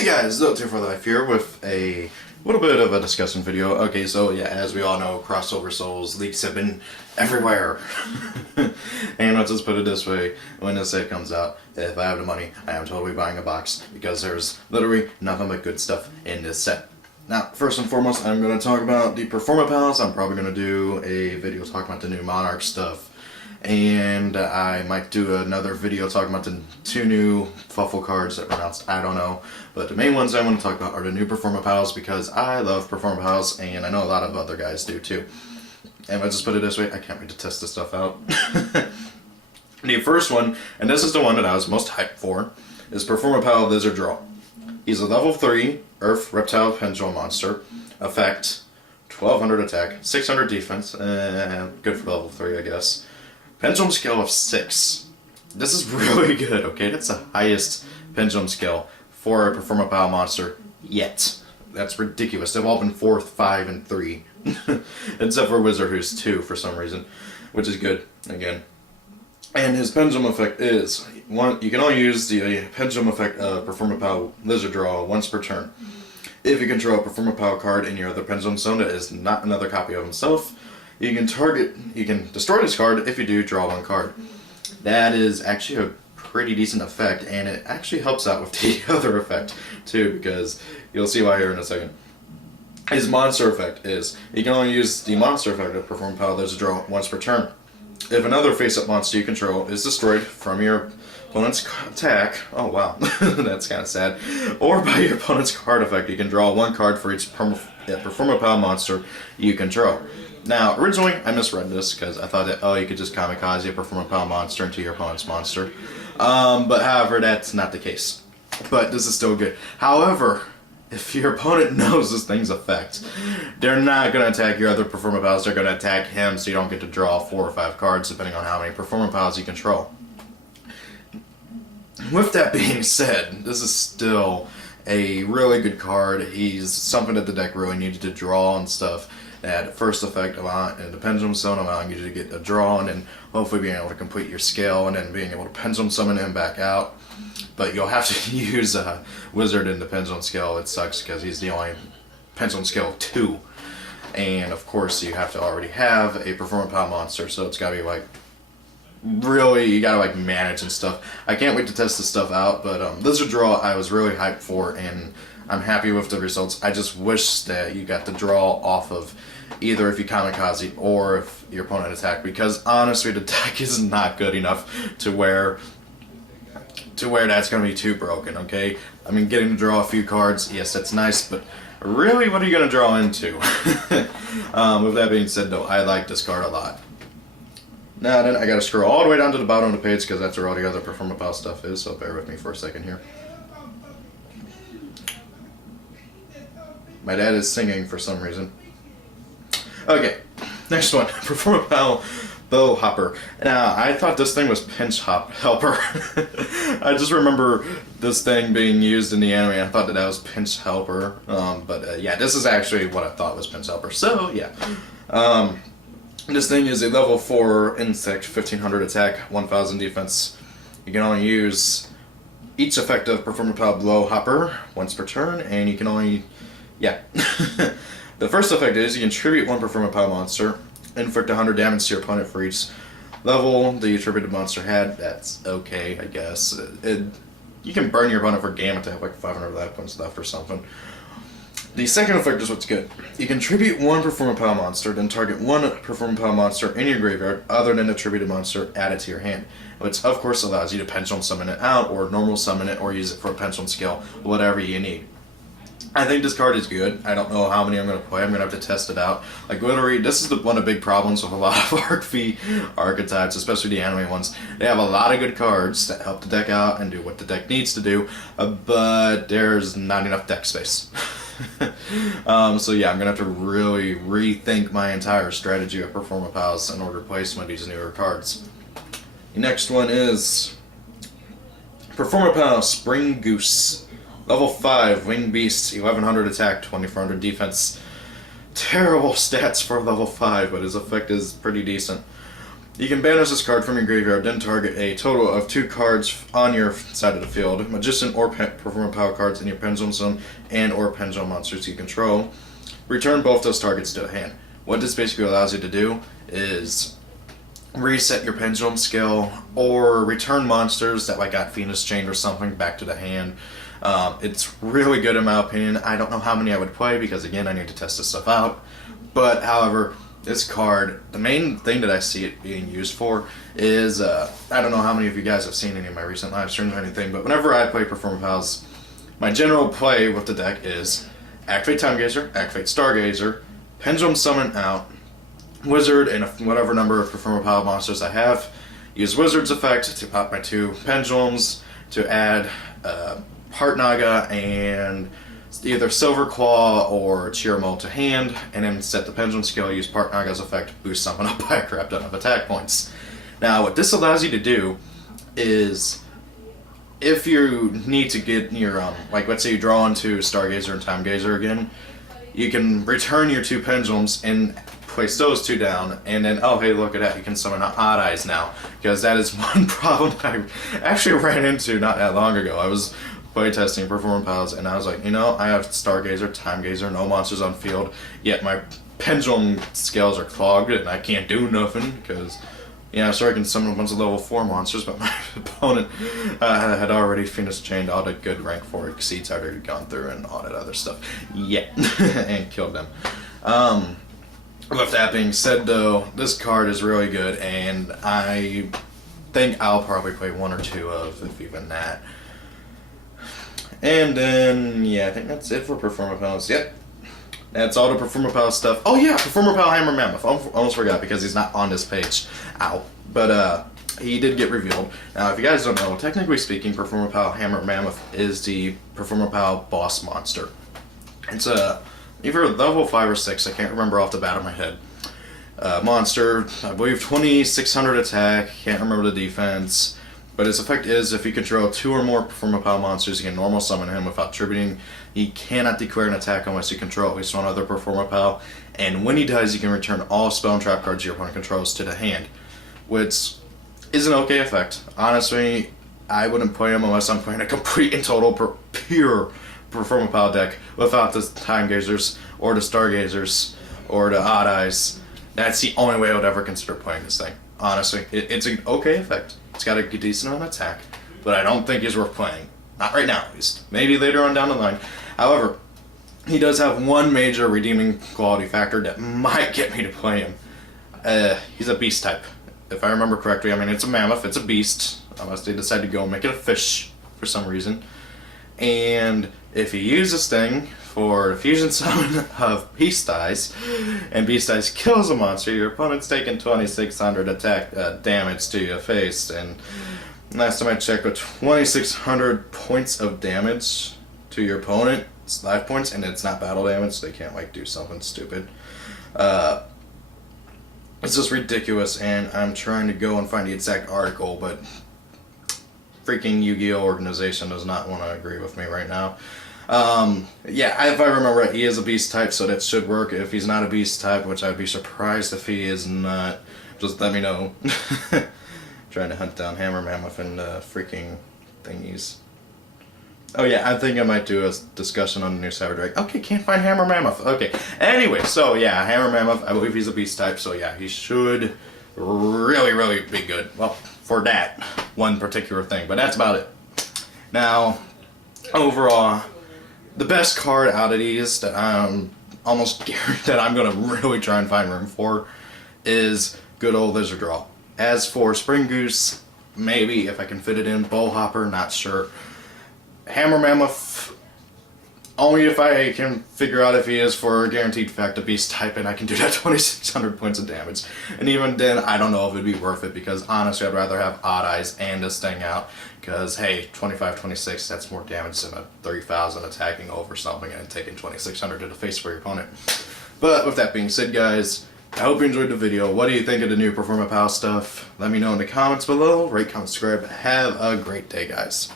Hey guys, Devpro for Life here with a little bit of a discussion video. Okay, so yeah, as we all know, crossover souls leaks have been everywhere. And let's just put it this way, when this set comes out, if I have the money, I am totally buying a box because there's literally nothing but good stuff in this set. Now, first and foremost, I'm going to talk about the Performapals. I'm probably going to do a video talking about the new Monarch stuff. And I might do another video talking about the two new Fuffle cards that were announced. I don't know. But the main ones I want to talk about are the new Performapals because I love Performapals and I know a lot of other guys do too. And let's just put it this way, I can't wait to test this stuff out. The first one, and this is the one that I was most hyped for, is Performapal Lizardraw. He's a level 3 Earth Reptile Pendulum monster. Effect, 1200 attack, 600 defense, good for level 3 I guess. Pendulum skill of 6. This is really good, okay? That's the highest pendulum skill for a Performapal monster yet. That's ridiculous. They've all been 4, 5, and 3. Except for Wizard, who's 2 for some reason, which is good, again. And his pendulum effect is, you can only use the pendulum effect of Performapal Lizardraw once per turn. If you control a Performapal card in your other pendulum zone that is not another copy of himself, you can destroy this card. If you do, draw one card. That is actually a pretty decent effect, and it actually helps out with the other effect too, because you'll see why here in a second. His monster effect is, you can only use the monster effect of Performapal Lizardraw once per turn. If another face-up monster you control is destroyed from your opponent's attack, oh wow, that's kind of sad, or by your opponent's card effect, you can draw one card for each Performapal monster you control. Now, originally, I misread this because I thought that, oh, you could just kamikaze a Performapal monster into your opponent's monster. But however, that's not the case. But this is still good. However, if your opponent knows this thing's effect, they're not going to attack your other Performapals, they're going to attack him, so you don't get to draw 4 or 5 cards depending on how many Performapals you control. With that being said, this is still a really good card. He's something that the deck really needed to draw and stuff. That first effect in the pendulum zone, allowing you to get a draw and then hopefully being able to complete your scale and then being able to pendulum summon him back out. But you'll have to use a Wizard in the pendulum scale. It sucks because he's the only pendulum scale 2. And of course you have to already have a Performapal monster, so it's gotta be like really, you gotta like manage and stuff. I can't wait to test this stuff out, but Lizardraw I was really hyped for, and I'm happy with the results. I just wish that you got the draw off of either if you kamikaze or if your opponent attacked, because honestly the deck is not good enough to where that's going to be too broken, okay? I mean, getting to draw a few cards, yes, that's nice, but really, what are you going to draw into? With that being said, though, I like this card a lot. Now then, I got to scroll all the way down to the bottom of the page because that's where all the other Performapal stuff is, so bear with me for a second here. My dad is singing for some reason. Okay, next one, Performapal Bowhopper. Now, I thought this thing was Pinch Helper. I just remember this thing being used in the anime. I thought that was Pinch Helper. Yeah, this is actually what I thought was Pinch Helper. So, yeah. This thing is a level 4 insect, 1500 attack, 1000 defense. You can only use each effect of Performapal Bowhopper once per turn, and you can only... Yeah. The first effect is you can tribute one Performapal monster, inflict 100 damage to your opponent for each level the attributed monster had. That's okay, I guess. You can burn your opponent for gamma to have like 500 life points left or something. The second effect is what's good. You can tribute one Performapal monster, then target one Performapal monster in your graveyard other than the attributed monster added to your hand, which of course allows you to pendulum summon it out, or normal summon it, or use it for a pendulum skill, whatever you need. I think this card is good. I don't know how many I'm going to play. I'm going to have to test it out. Like, literally, this is one of the big problems with a lot of ARC-V archetypes, especially the anime ones. They have a lot of good cards that help the deck out and do what the deck needs to do, but there's not enough deck space. So yeah, I'm going to have to really rethink my entire strategy of Performapals in order to play some of these newer cards. The next one is Performapal Springgoose. Level 5, Winged Beast, 1100 attack, 2400 defense. Terrible stats for level 5, but his effect is pretty decent. You can banish this card from your graveyard, then target a total of 2 cards on your side of the field, Magician or Performapal cards in your Pendulum Zone and or Pendulum monsters you control. Return both those targets to the hand. What this basically allows you to do is reset your Pendulum skill or return monsters that like got Phoenix Chained or something back to the hand. It's really good in my opinion. I don't know how many I would play because again I need to test this stuff out. But however, this card, the main thing that I see it being used for is, I don't know how many of you guys have seen any of my recent live streams or anything, but whenever I play Performapals, my general play with the deck is activate Time Gazer, activate Stargazer, Pendulum Summon out, Wizard, and whatever number of Performapal monsters I have, use Wizard's effect to pop my 2 Pendulums, to add Heart Naga and either Silver Claw or Chiramo to hand, and then set the Pendulum skill, use Heart Naga's effect, boost someone up by a crap ton of attack points. Now, what this allows you to do is, if you need to get your, like let's say you draw into Stargazer and Time Gazer again, you can return your 2 Pendulums and place those 2 down, and then, oh hey, look at that, you can summon Odd Eyes now, because that is one problem I actually ran into not that long ago. I was playtesting Performapals, and I was like, you know, I have Stargazer, Time Gazer, no monsters on field, yet my Pendulum skills are clogged, and I can't do nothing, because, yeah, so I can summon a bunch of level 4 monsters, but my opponent had already Phoenix Chained all the good rank 4 exceeds I'd already gone through, and all that other stuff. Yeah, and killed them. With that being said, though, this card is really good, and I think I'll probably play 1 or 2 of, if even that. And then, yeah, I think that's it for Performapals. Yep. That's all the Performapal stuff. Oh yeah, Performapal Hammer Mammoth. I almost forgot because he's not on this page. Ow. But he did get revealed. Now, if you guys don't know, technically speaking, Performapal Hammer Mammoth is the Performapal boss monster. It's either level 5 or 6, I can't remember off the bat of my head. Monster, I believe 2600 attack, can't remember the defense. But his effect is, if you control 2 or more Performapal monsters, you can normal summon him without tributing. He cannot declare an attack unless you control at least 1 other Performapal. And when he does, you can return all spell and trap cards your opponent controls to the hand. Which is an okay effect. Honestly, I wouldn't play him unless I'm playing a complete and total pure Performapal deck without the Time Gazers, or the Stargazers, or the Odd Eyes. That's the only way I would ever consider playing this thing. Honestly, it's an okay effect. It's got a decent amount of attack, but I don't think he's worth playing. Not right now, at least. Maybe later on down the line. However, he does have one major redeeming quality factor that might get me to play him. He's a beast type. If I remember correctly, I mean, it's a mammoth, it's a beast, unless they decide to go and make it a fish for some reason. And if you use this thing for fusion summon of Beast Eyes, and Beast Eyes kills a monster, your opponent's taking 2600 attack damage to your face. And last time I checked, with 2600 points of damage to your opponent, it's life points, and it's not battle damage, so they can't like do something stupid. It's just ridiculous, and I'm trying to go and find the exact article, but freaking Yu-Gi-Oh! Organization does not want to agree with me right now. Yeah, if I remember right, he is a beast type, so that should work. If he's not a beast type, which I'd be surprised if he is not, just let me know. Trying to hunt down Hammer Mammoth and freaking thingies. Oh yeah, I think I might do a discussion on the new Cyber Dragon. Okay, can't find Hammer Mammoth. Okay, anyway, so yeah, Hammer Mammoth, I believe he's a beast type, so yeah, he should really, really be good. Well, for that one particular thing, but that's about it. Now, overall, the best card out of these that I'm almost guaranteed that I'm going to really try and find room for is good old lizardraw. As for springgoose, maybe if I can fit it in. Bowhopper, not sure. Hammer Mammoth, only if I can figure out if he is for a guaranteed fact a beast type and I can do that 2600 points of damage. And even then, I don't know if it'd be worth it, because honestly I'd rather have Odd Eyes and this thing out, because hey, 25, 26, that's more damage than a 30,000 attacking over something and taking 2600 to the face for your opponent. But with that being said, guys, I hope you enjoyed the video. What do you think of the new Performapal stuff? Let me know in the comments below. Rate, comment, subscribe. Have a great day, guys.